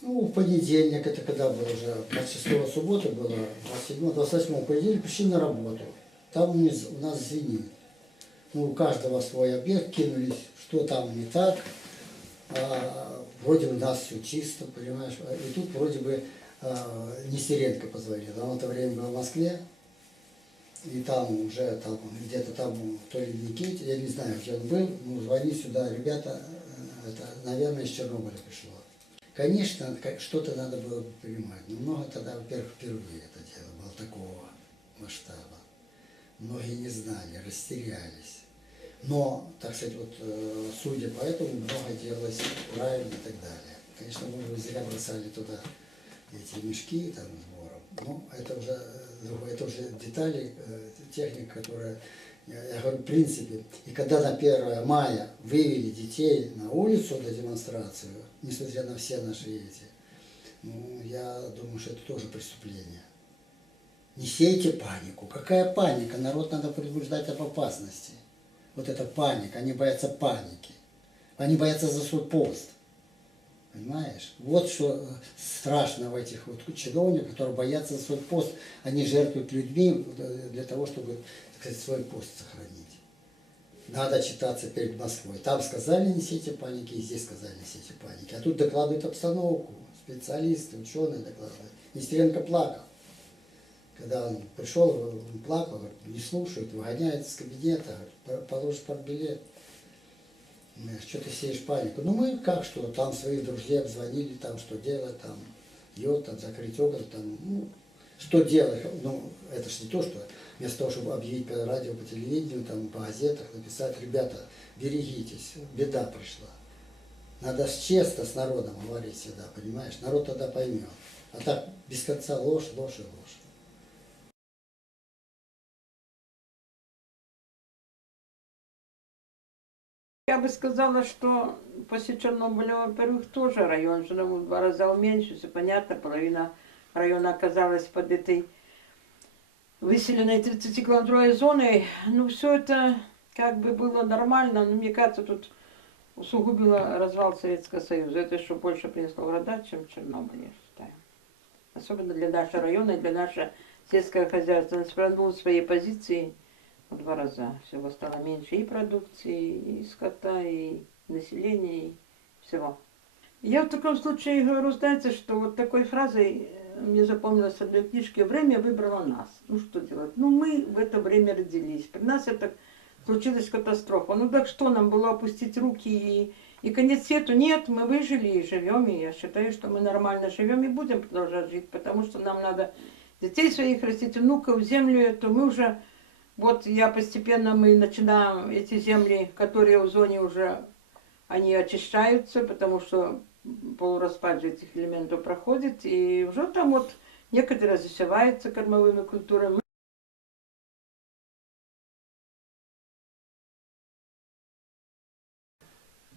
Ну, в понедельник, это когда было уже, 26 суббота было, 27 28 понедельник пришли на работу. Там у нас звенит. Ну, у каждого свой объект, кинулись, что там не так. Вроде у нас все чисто, понимаешь. И тут вроде бы Нестеренко позвонил. Он в это время был в Москве. И там уже там, где-то там, то ли в Никите, я не знаю, где он был, ну, звони сюда, ребята, это, наверное, из Чернобыля пришло. Конечно, что-то надо было бы понимать, но много тогда, во-первых, впервые это дело было такого масштаба. Многие не знали, растерялись. Но, так сказать, вот, судя по этому, много делалось правильно и так далее. Конечно, мы зря бросали туда эти мешки там сбором. Но это уже другое, это уже детали, техника, которая, я говорю, в принципе, и когда на 1 мая вывели детей на улицу на демонстрацию, несмотря на все наши эти, ну, я думаю, что это тоже преступление. Не сейте панику. Какая паника? Народ надо предупреждать об опасности. Вот это паника, они боятся паники. Они боятся за свой пост. Понимаешь? Вот что страшно в этих вот чиновниках, которые боятся за свой пост. Они жертвуют людьми для того, чтобы, так сказать, свой пост сохранить. Надо читаться перед Москвой. Там сказали, не сейте паники, и здесь сказали, не сейте паники. А тут докладывают обстановку. Специалисты, ученые докладывают. Нестеренко плакал. Когда он пришел, он плакал, говорит, не слушают, выгоняют из кабинета, говорит, положишь партбилет. Что ты сеешь панику? Ну мы как что, там своих друзей обзвонили, там что делать, там йод, там закрыть окна, там, ну, что делать? Ну, это же не то, что вместо того, чтобы объявить по радио, по телевидению, там, по газетах, написать, ребята, берегитесь, беда пришла. Надо честно с народом говорить всегда, понимаешь? Народ тогда поймет. А так без конца ложь, ложь и ложь. Я бы сказала, что после Чернобыля, во-первых, тоже район же в 2 раза уменьшился. Понятно, половина района оказалась под этой выселенной 30-километровой зоной. Ну, все это как бы было нормально, но мне кажется, тут усугубило развал Советского Союза. Это еще больше принесло вреда, чем Чернобыль, я считаю. Особенно для нашего района и для нашего сельского хозяйства. Он свернул свои позиции в 2 раза. Всего стало меньше и продукции, и скота, и населения, и всего. Я в таком случае говорю, знаете, что вот такой фразой мне запомнилось в одной книжке: «Время выбрало нас». Ну что делать? Ну мы в это время родились. При нас это случилась катастрофа. Ну так что, нам было опустить руки и конец свету? Нет, мы выжили и живем. И я считаю, что мы нормально живем и будем продолжать жить, потому что нам надо детей своих растить, внуков, землю эту. Мы уже, вот я постепенно, мы начинаем эти земли, которые в зоне уже, они очищаются, потому что полураспад же этих элементов проходит, и уже там вот некоторые засеваются кормовыми культурами.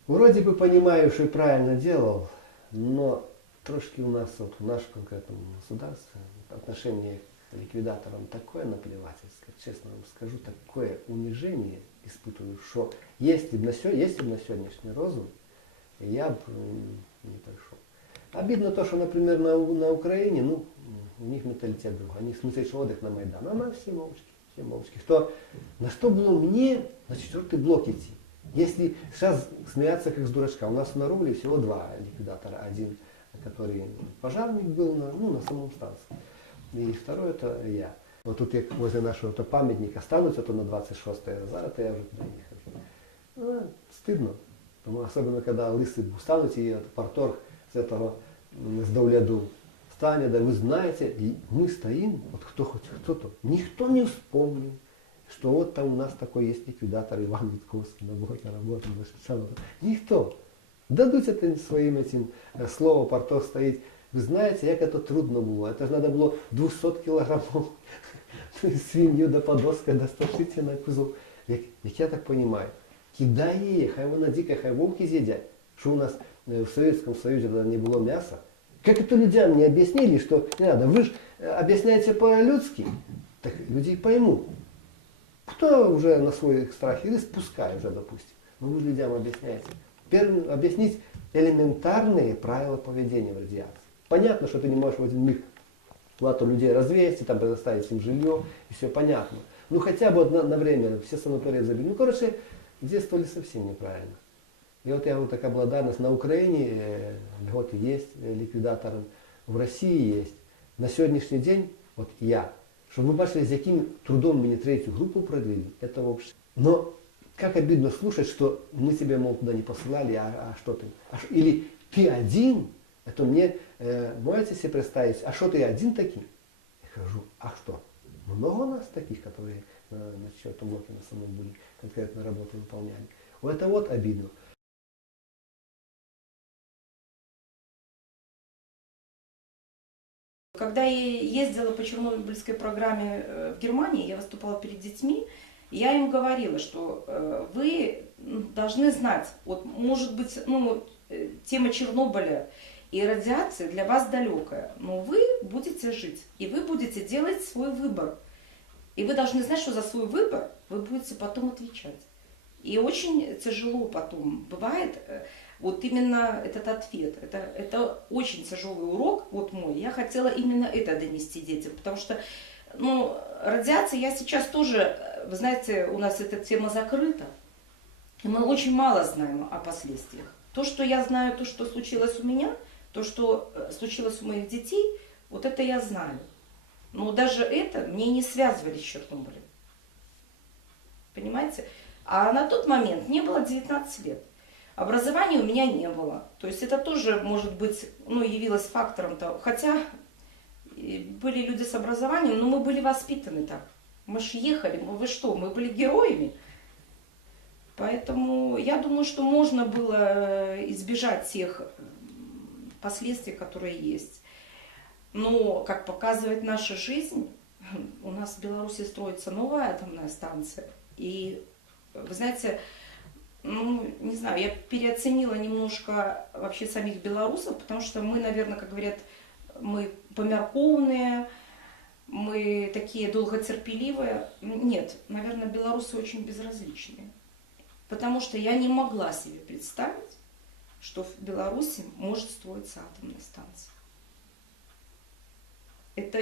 Вроде бы понимаю, что и правильно делал, но трошки у нас, вот в нашем конкретном государстве, отношение к ликвидаторам такое наплевательское, честно вам скажу, такое унижение испытываю, что если бы на сегодняшний розум, я бы не пришел. Обидно то, что, например, на Украине, ну, у них менталитет другой, они смотрят, что отдых на Майдан, а на все молчки. На что было мне на 4-й блок идти? Если сейчас смеяться как с дурачка, у нас на Рубле всего 2 ликвидатора. Один, который пожарник был на самом станции. И второй это я. Вот тут я возле нашего памятника стануть, это на 26-е, это я уже туда не хожу. Стыдно. Особенно когда лысый стануть и парторг с этого, с Давляду станет, да вы знаете, и мы стоим, вот кто хоть кто-то, никто не вспомнил, что вот там у нас такой есть ликвидатор Иван Витковский, на блоке работает, никто. Дадуть это своим этим словом, парторг стоит. Ви знаєте, як це трудно було. Це ж треба було 200 кілограмів свинью до подоска достошити на кузов. Як я так розумію, кидай її, хай вона дика, хай вовки з'їдять. Що у нас в Советском Союзе не было мяса. Как это людям не объяснили, что не надо, вы же объясняете по-людски, так люди поймут. Кто уже на свой страх и риск, пускай уже, допустим. Но вы людям объясняете. Первым объяснить элементарные правила поведения в радиации. Понятно, что ты не можешь в один миг куда-то людей развести, там предоставить им жилье, и все понятно. Ну хотя бы вот на время все санатории забили. Ну, короче, действовали совсем неправильно. И вот я говорю, такая благодарность. На Украине льготы есть ликвидаторам, в России есть. На сегодняшний день, вот я, чтобы вы бачили, с яким трудом мне третью группу продлили, это вообще. Но как обидно слушать, что мы тебя, мол, туда не посылали, а что ты? Или ты один? Это мне, можете себе представить, а что ты один таким? Я скажу, а что? Много у нас таких, которые на четвертом блоке на самом были, конкретно работу выполняли. Вот это вот обидно. Когда я ездила по Чернобыльской программе в Германии, я выступала перед детьми, я им говорила, что вы должны знать, вот может быть, тема Чернобыля и радиации для вас далекая, но вы будете жить, и вы будете делать свой выбор. И вы должны знать, что за свой выбор вы будете потом отвечать. И очень тяжело потом бывает вот именно этот ответ. Это очень тяжелый урок, вот мой. Я хотела именно это донести детям, потому что радиация, я сейчас тоже, вы знаете, у нас эта тема закрыта, и мы очень мало знаем о последствиях. То, что я знаю, то, что случилось у меня, то, что случилось у моих детей, вот это я знаю. Но даже это мне не связывали с Чернобылем. Понимаете? А на тот момент мне было 19 лет. Образования у меня не было. То есть это тоже, может быть, явилось фактором-то. Хотя были люди с образованием, но мы были воспитаны так. Мы же ехали, вы что, мы были героями. Поэтому я думаю, что можно было избежать тех последствий, которые есть. Но, как показывает наша жизнь, у нас в Беларуси строится новая атомная станция. И, вы знаете, не знаю, я переоценила немножко вообще самих белорусов, потому что мы, наверное, как говорят, мы помяркованные, мы такие долготерпеливые. Нет, наверное, белорусы очень безразличные. Потому что я не могла себе представить, что в Беларуси может строиться атомная станция. Это,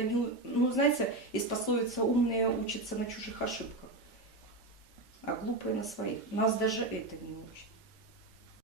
знаете, из пословицы «умные учатся на чужих ошибках, а глупые на своих». Нас даже это не учат.